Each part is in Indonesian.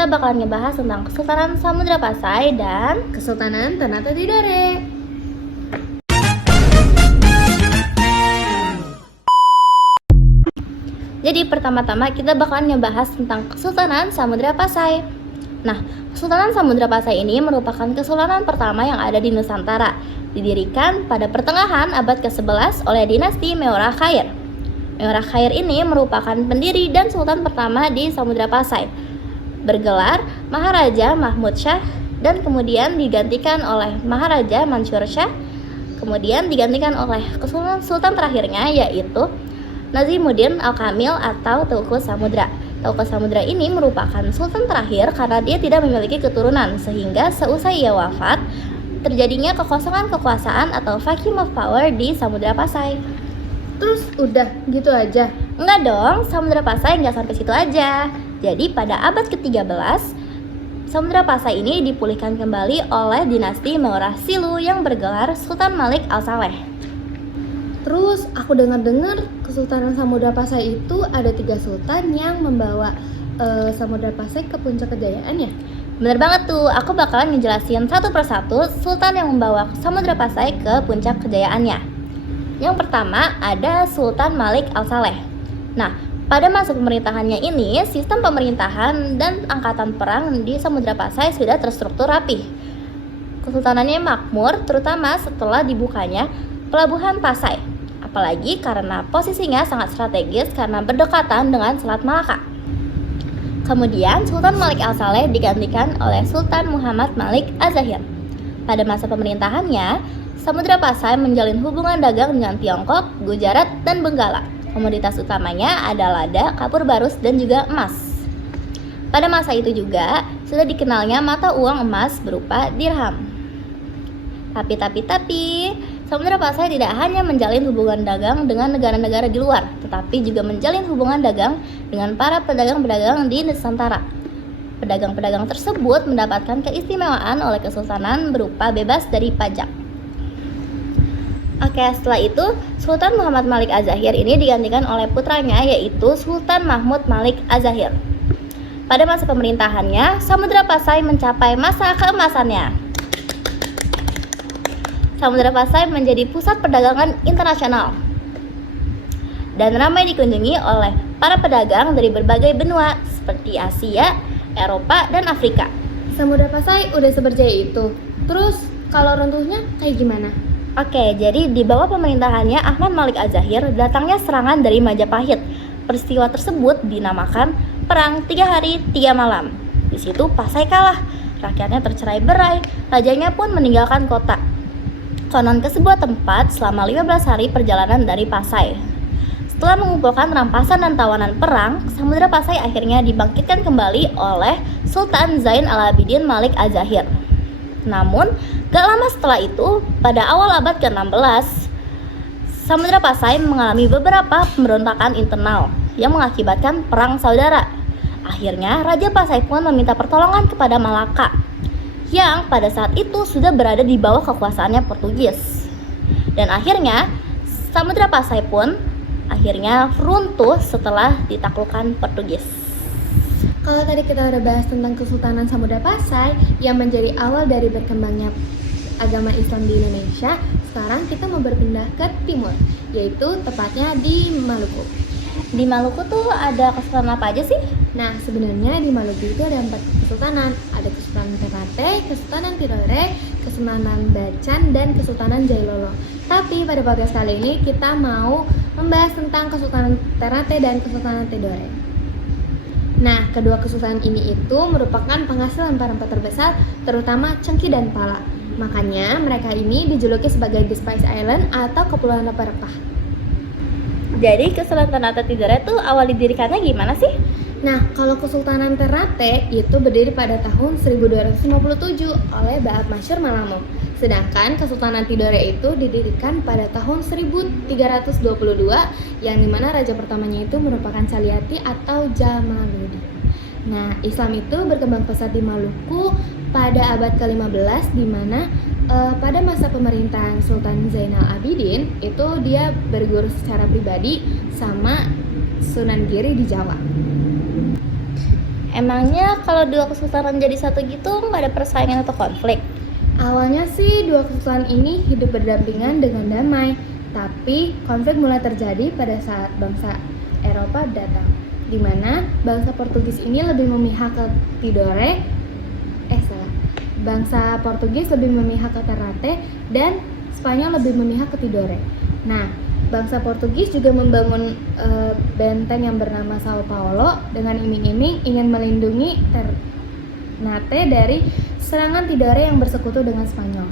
kita bakalan ngebahas tentang Kesultanan Samudra Pasai dan Kesultanan Ternate Tidore. Jadi pertama-tama kita bakalan ngebahas tentang Kesultanan Samudra Pasai. Nah, Kesultanan Samudra Pasai ini merupakan kesultanan pertama yang ada di Nusantara. Didirikan pada pertengahan abad ke-11 oleh dinasti Meora Khair. Meora Khair ini merupakan pendiri dan sultan pertama di Samudra Pasai. Bergelar Maharaja Mahmud Shah dan kemudian digantikan oleh Maharaja Mansur Shah. Kemudian digantikan oleh sultan terakhirnya yaitu Nazimuddin Al-Kamil atau Teuku Samudra. Teuku Samudra ini merupakan sultan terakhir karena dia tidak memiliki keturunan, sehingga seusai ia wafat, terjadinya kekosongan kekuasaan atau vacuum of power di Samudra Pasai. Terus udah gitu aja? Enggak dong, Samudra Pasai nggak sampai situ aja. Jadi pada abad ke-13, Samudra Pasai ini dipulihkan kembali oleh dinasti Meora Silu yang bergelar Sultan Malik Al-Saleh. Terus aku dengar-dengar Kesultanan Samudra Pasai itu ada 3 sultan yang membawa Samudra Pasai ke puncak kejayaan ya? Bener banget tuh, aku bakalan ngejelasin satu persatu sultan yang membawa Samudra Pasai ke puncak kejayaannya. Yang pertama ada Sultan Malik Al-Saleh. Nah, pada masa pemerintahannya ini, sistem pemerintahan dan angkatan perang di Samudra Pasai sudah terstruktur rapi. Kesultanannya makmur, terutama setelah dibukanya Pelabuhan Pasai, apalagi karena posisinya sangat strategis karena berdekatan dengan Selat Malaka. Kemudian Sultan Malik Al-Saleh digantikan oleh Sultan Muhammad Malik Az-Zahir. Pada masa pemerintahannya, Samudra Pasai menjalin hubungan dagang dengan Tiongkok, Gujarat, dan Benggala. Komoditas utamanya adalah lada, kapur barus, dan juga emas. Pada masa itu juga sudah dikenalnya mata uang emas berupa dirham. Tapi Samudra Pasai tidak hanya menjalin hubungan dagang dengan negara-negara di luar, tetapi juga menjalin hubungan dagang dengan para pedagang-pedagang di Nusantara. Pedagang-pedagang tersebut mendapatkan keistimewaan oleh kesultanan berupa bebas dari pajak. Oke, setelah itu Sultan Muhammad Malik Az-Zahir ini digantikan oleh putranya yaitu Sultan Mahmud Malik Az-Zahir. Pada masa pemerintahannya, Samudra Pasai mencapai masa keemasannya. Samudra Pasai menjadi pusat perdagangan internasional dan ramai dikunjungi oleh para pedagang dari berbagai benua seperti Asia, Eropa, dan Afrika. Samudra Pasai udah seberjaya itu. Terus kalau runtuhnya kayak gimana? Oke, jadi di bawah pemerintahannya Ahmad Malik Az-Zahir datangnya serangan dari Majapahit. Peristiwa tersebut dinamakan Perang 3 Hari 3 Malam. Di situ Pasai kalah, rakyatnya tercerai-berai, rajanya pun meninggalkan kota. Konon ke sebuah tempat selama 15 hari perjalanan dari Pasai. Setelah mengumpulkan rampasan dan tawanan perang, Samudra Pasai akhirnya dibangkitkan kembali oleh Sultan Zain Al-Abidin Malik Az-Zahir. Namun, gak lama setelah itu, pada awal abad ke-16, Samudra Pasai mengalami beberapa pemberontakan internal yang mengakibatkan perang saudara. Akhirnya, Raja Pasai pun meminta pertolongan kepada Malaka, yang pada saat itu sudah berada di bawah kekuasaannya Portugis. Dan akhirnya, Samudra Pasai pun akhirnya runtuh setelah ditaklukkan Portugis. Kalau tadi kita udah bahas tentang Kesultanan Samudra Pasai yang menjadi awal dari berkembangnya agama Islam di Indonesia, sekarang kita mau berpindah ke timur, yaitu tepatnya di Maluku. Di Maluku tuh ada kesultanan apa aja sih? Nah, sebenarnya di Maluku itu ada 4 kesultanan. Ada Kesultanan Ternate, Kesultanan Tidore, Kesultanan Bacan, dan Kesultanan Jailolo. Tapi pada podcast kali ini kita mau membahas tentang Kesultanan Ternate dan Kesultanan Tidore. Nah, kedua kesultanan ini itu merupakan penghasil rempah-rempah terbesar, terutama cengkih dan pala. Makanya mereka ini dijuluki sebagai The Spice Island atau Kepulauan Rempah-Rempah. Jadi Kesultanan Ternate Tidore tuh awal didirikannya gimana sih? Nah, kalau Kesultanan Ternate itu berdiri pada tahun 1257 oleh Ba'ab Masyur Malamung. Sedangkan Kesultanan Tidore itu didirikan pada tahun 1322 yang dimana raja pertamanya itu merupakan Saliati atau Jamaluddin. Nah, Islam itu berkembang pesat di Maluku pada abad ke-15 di mana pada masa pemerintahan Sultan Zainal Abidin itu dia berguru secara pribadi sama Sunan Giri di Jawa. Emangnya kalau dua kesultanan jadi satu gitu nggak ada persaingan atau konflik? Awalnya sih dua kesultanan ini hidup berdampingan dengan damai, tapi konflik mulai terjadi pada saat bangsa Eropa datang, di mana bangsa Portugis ini lebih memihak ke Bangsa Portugis lebih memihak ke Ternate dan Spanyol lebih memihak ke Tidore. Nah, bangsa Portugis juga membangun benteng yang bernama Sao Paulo dengan iming-iming ingin melindungi Ternate dari serangan Tidore yang bersekutu dengan Spanyol.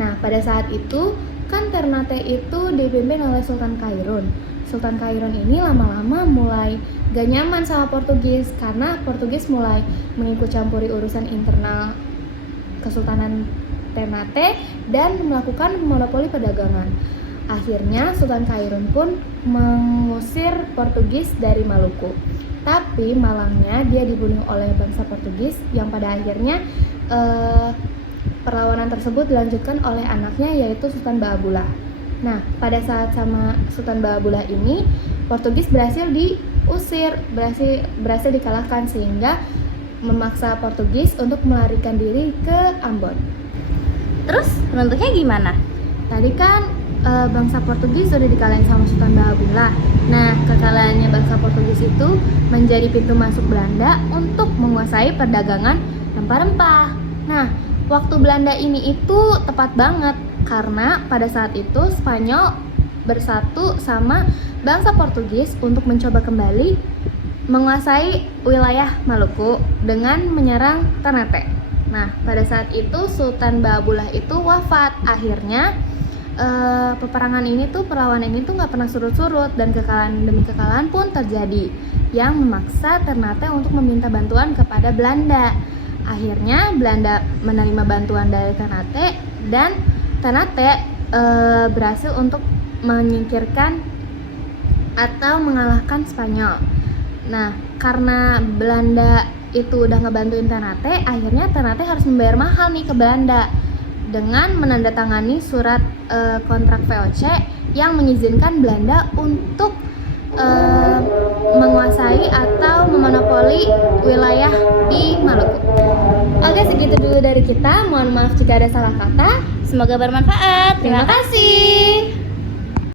Nah, pada saat itu kan Ternate itu dipimpin oleh Sultan Kairun. Sultan Kairun ini lama-lama mulai gak nyaman sama Portugis karena Portugis mulai mengikut campuri urusan internal Kesultanan Ternate dan melakukan monopoli perdagangan. Akhirnya Sultan Kairun pun mengusir Portugis dari Maluku. Tapi malangnya dia dibunuh oleh bangsa Portugis yang pada akhirnya perlawanan tersebut dilanjutkan oleh anaknya yaitu Sultan Bahabula. Nah, pada saat sama Sultan Bahabula ini Portugis berhasil diusir, berhasil dikalahkan sehingga memaksa Portugis untuk melarikan diri ke Ambon. Terus bentuknya gimana? Tadi kan bangsa Portugis sudah dikalahin sama Sultan Bahabula. Nah, kekalahannya bangsa Portugis itu menjadi pintu masuk Belanda untuk menguasai perdagangan rempah-rempah. Nah, waktu Belanda ini itu tepat banget karena pada saat itu Spanyol bersatu sama bangsa Portugis untuk mencoba kembali menguasai wilayah Maluku dengan menyerang Ternate. Nah, pada saat itu Sultan Bahabula itu wafat. Akhirnya perlawanan ini tuh nggak pernah surut-surut dan kekalahan demi kekalahan pun terjadi yang memaksa Ternate untuk meminta bantuan kepada Belanda. Akhirnya Belanda menerima bantuan dari Ternate dan Ternate berhasil untuk menyingkirkan atau mengalahkan Spanyol. Nah, karena Belanda itu udah ngebantuin Ternate, akhirnya Ternate harus membayar mahal nih ke Belanda dengan menandatangani surat kontrak VOC yang mengizinkan Belanda untuk menguasai atau memonopoli wilayah di Maluku. Oke, segitu dulu dari kita. Mohon maaf jika ada salah kata. Semoga bermanfaat. Terima kasih.